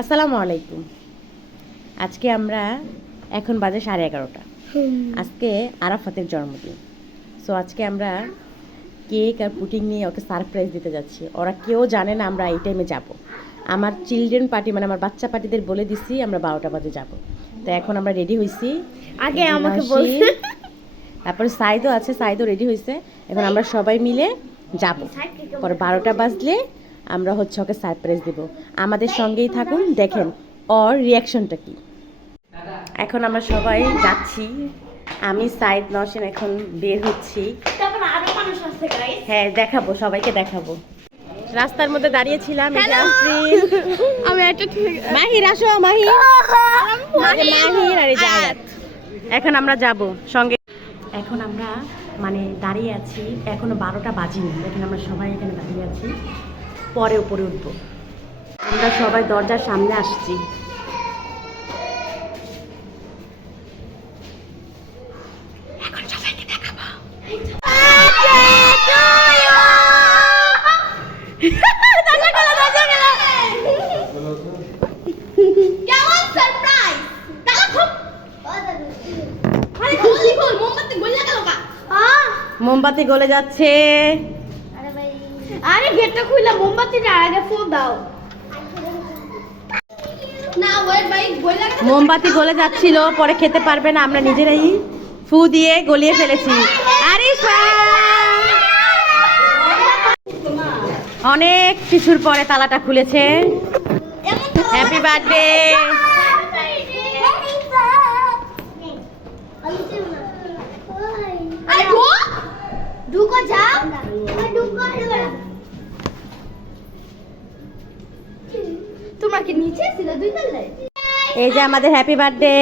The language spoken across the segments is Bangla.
আসসালামু আলাইকুম। আজকে আমরা এখন বাজে 11:30। আজকে আরাফাতের জন্মদিন। সো আজকে আমরা কেক আর পুডিং নিয়ে ওকে সারপ্রাইজ দিতে যাচ্ছি। ওরা কেউ জানে না আমরা এই টাইমে যাব। আমার চিলড্রেন পার্টি মানে আমার বাচ্চা পার্টিদের বলে দিছি আমরা 12টা বাজে যাব। তো এখন আমরা রেডি হয়েছি। আগে আমাকে বলছে। তারপরে সাইদও আছে, সাইদও রেডি হয়েছে। এখন আমরা সবাই মিলে যাব। পরে 12টা বাজলে আমরা ওকে সারপ্রাইজ দেব। আমাদের সঙ্গেই থাকুন, দেখেন ওর রিয়াকশনটা কি। এখন আমরা সবাই যাচ্ছি। আমি সাইদ নওশিন এখন বের হচ্ছি। হ্যাঁ দেখাবো, সবাইকে দেখাবো। রাস্তার মধ্যে দাঁড়িয়েছিলাম। আমি একটা মাহির আসো, মাহির আর জায়াত। এখন আমরা যাব সঙ্গে। এখন আমরা মানে দাঁড়িয়ে আছি, এখনো 12টা বাজেনি। দেখেন আমরা সবাই এখানে দাঁড়িয়ে আছি, পরে উপরে উঠবো। আমরা সবাই দরজার সামনে আসছি। এখন সবাইকে দেখাবো। মোমবাতি গলে যাচ্ছে। আরে গেটটা খুইলা মোমবাতিটা আগে ফোন দাও। না ওই ভাই গইলা মোমবাতি গলে যাচ্ছিল, পরে খেতে পারবে না, আমরা নিজেরাই ফু দিয়ে গলিয়ে ফেলেছি। আরে অনেক শিশুর পরে তালাটা খুলেছে। Happy birthday. আরে ঢুকো যাও। ঢুকো তোমরা কি নিচে ছিল দুই তলায়? এই যে আমাদের হ্যাপি বার্থডে।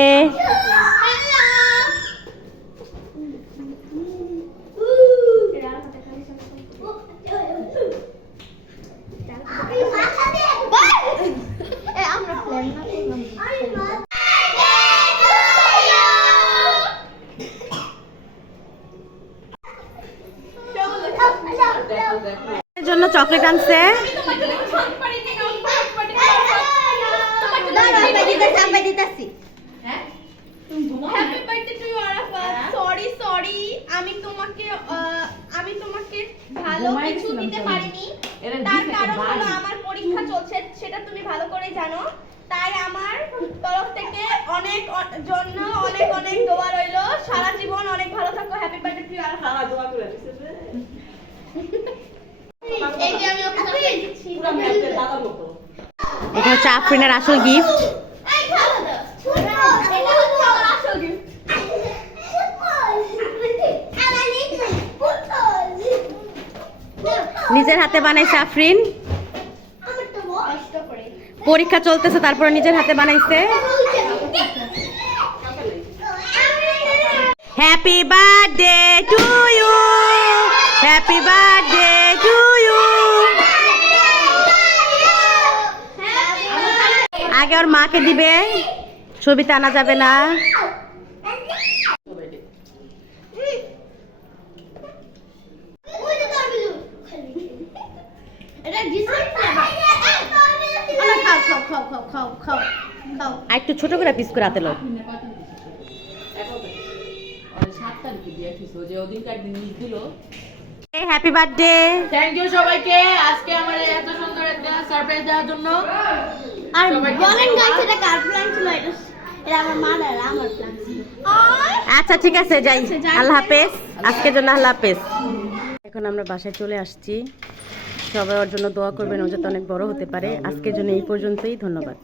জন্য চকলেট আনছে। আমি তোমাকে ভালো কিছু দিতে পারিনি, তার কারণ হলো আমার পরীক্ষা চলছে, সেটা তুমি ভালো করে জানো। তাই আমার তরফ থেকে অনেক জন্য অনেক অনেক দোয়া রইলো। সারা জীবন অনেক ভালো থাকো। Happy birthday two Arafat. এই যে আমি ওকে চকলেট দিচ্ছি। এটা হচ্ছে আফরিনের আসল গিফট। এই খালো দাও। এটা হচ্ছে আমার আসল গিফট। নিজের হাতে বানাইছে আফরিন। পরীক্ষা চলতেছে, তারপরে নিজের হাতে বানাইছে। Happy birthday to you, happy birthday to you. আগে ওর মাকে দিবে, ছবিতে আনা যাবে না। আর একটু ছোট করে পিস করে হাতে লো। Happy birthday. থ্যাংক ইউ সবাইকে আজকে আমার এত সুন্দর একটা সারপ্রাইজ দেওয়ার জন্য। আর বলেন গাইস এটা কার প্ল্যান ছিল? এটা আমার মা আর আমার প্ল্যান ছিল। আচ্ছা ঠিক আছে, যাই। আল্লাহ হাফেজ। আজকের জন্য আল্লাহ হাফেজ। এখন আমরা বাসায় চলে আসছি। সবাই ওর জন্য দোয়া করবেন, ও যাতে অনেক বড় হতে পারে। আজকের জন্য এই পর্যন্তই। ধন্যবাদ।